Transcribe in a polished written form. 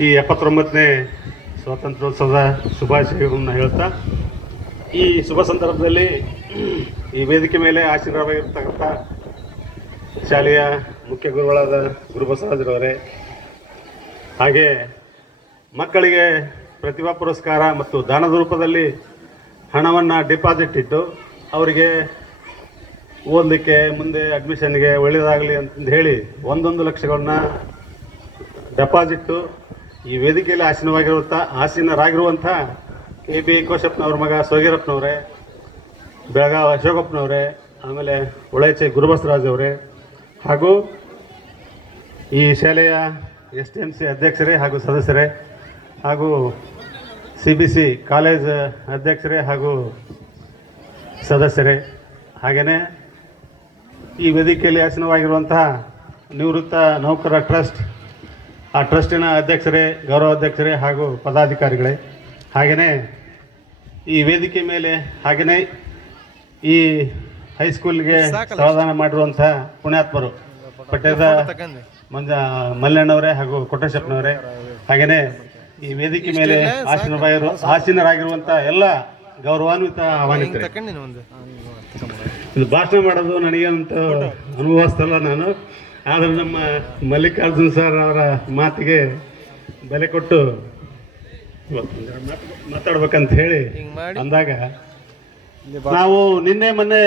ಈ 79ನೇ ಸ್ವಾತಂತ್ರ್ಯೋತ್ಸವದ ಶುಭಾಶಯಗಳನ್ನು ಹೇಳ್ತಾ, ಈ ಶುಭ ಸಂದರ್ಭದಲ್ಲಿ ಈ ವೇದಿಕೆ ಮೇಲೆ ಆಶೀರ್ವಾದವಾಗಿರ್ತಕ್ಕಂಥ ಶಾಲೆಯ ಮುಖ್ಯ ಗುರುಗಳಾದ ಗುರುಬಸವರಾಜರವರೇ, ಹಾಗೆ ಮಕ್ಕಳಿಗೆ ಪ್ರತಿಭಾ ಪುರಸ್ಕಾರ ಮತ್ತು ದಾನದ ರೂಪದಲ್ಲಿ ಹಣವನ್ನು ಡಿಪಾಸಿಟ್ ಇಟ್ಟು ಅವರಿಗೆ ಓದಲಿಕ್ಕೆ ಮುಂದೆ ಅಡ್ಮಿಷನ್ಗೆ ಒಳ್ಳೆಯದಾಗಲಿ ಅಂತಂದು ಹೇಳಿ 1 ಲಕ್ಷಗಳನ್ನ ಡೆಪಾಸಿಟ್ಟು ಈ ವೇದಿಕೆಯಲ್ಲಿ ಆಸೀನರಾಗಿರುವಂಥ KB ಕೋಶಪ್ಪನವ್ರ ಮಗ ಸೋಗಿರಪ್ಪನವರೇ, ಬೆಳಗಾವಿ ಅಶೋಕಪ್ಪನವರೇ, ಆಮೇಲೆ ಉಳೈಚೆ ಗುರುಬಸವರಾಜ್ ಅವರೇ, ಹಾಗೂ ಈ ಶಾಲೆಯ STMC ಅಧ್ಯಕ್ಷರೇ ಹಾಗೂ ಸದಸ್ಯರೇ, ಹಾಗೂ CBC ಕಾಲೇಜ್ ಅಧ್ಯಕ್ಷರೇ ಹಾಗೂ ಸದಸ್ಯರೇ, ಹಾಗೆಯೇ ಈ ವೇದಿಕೆಯಲ್ಲಿ ಆಸೀನವಾಗಿರುವಂತಹ ನಿವೃತ್ತ ನೌಕರರ ಟ್ರಸ್ಟ್, ಆ ಟ್ರಸ್ಟಿನ ಅಧ್ಯಕ್ಷರೇ, ಗೌರವಾಧ್ಯಕ್ಷರೇ ಹಾಗೂ ಪದಾಧಿಕಾರಿಗಳೇ, ಹಾಗೆಯೇ ಈ ವೇದಿಕೆ ಮೇಲೆ, ಹಾಗೆಯೇ ಈ ಹೈಸ್ಕೂಲ್ಗೆ ಸಮಾಧಾನ ಮಾಡಿರುವಂಥ ಪುಣ್ಯಾತ್ಮರು ಪಟ್ಟಣದ ಮಲ್ಲಣ್ಣವರೇ ಹಾಗೂ ಕೊಟ್ಟೇಶಪ್ಪನವರೇ, ಹಾಗೆಯೇ ಈ ವೇದಿಕೆ ಮೇಲೆ ಆಸೀನರಾಗಿರುವಂಥ ಎಲ್ಲ ಗೌರವಾನ್ವಿತ ಆಹ್ವಾನಿತರೆ. ಇದು ಭಾಷಣ ಮಾಡೋದು ನನಗೇನಂತ ಅನುಭವಿಸ್ತಲ್ಲ ನಾನು, ಆದರೆ ನಮ್ಮ ಮಲ್ಲಿಕಾರ್ಜುನ್ ಸರ್ ಅವರ ಮಾತಿಗೆ ಬೆಲೆ ಕೊಟ್ಟು ಮಾತಾಡ್ಬೇಕಂತ ಹೇಳಿ ಅಂದಾಗ ನಾವು ನಿನ್ನೆ ಮೊನ್ನೆ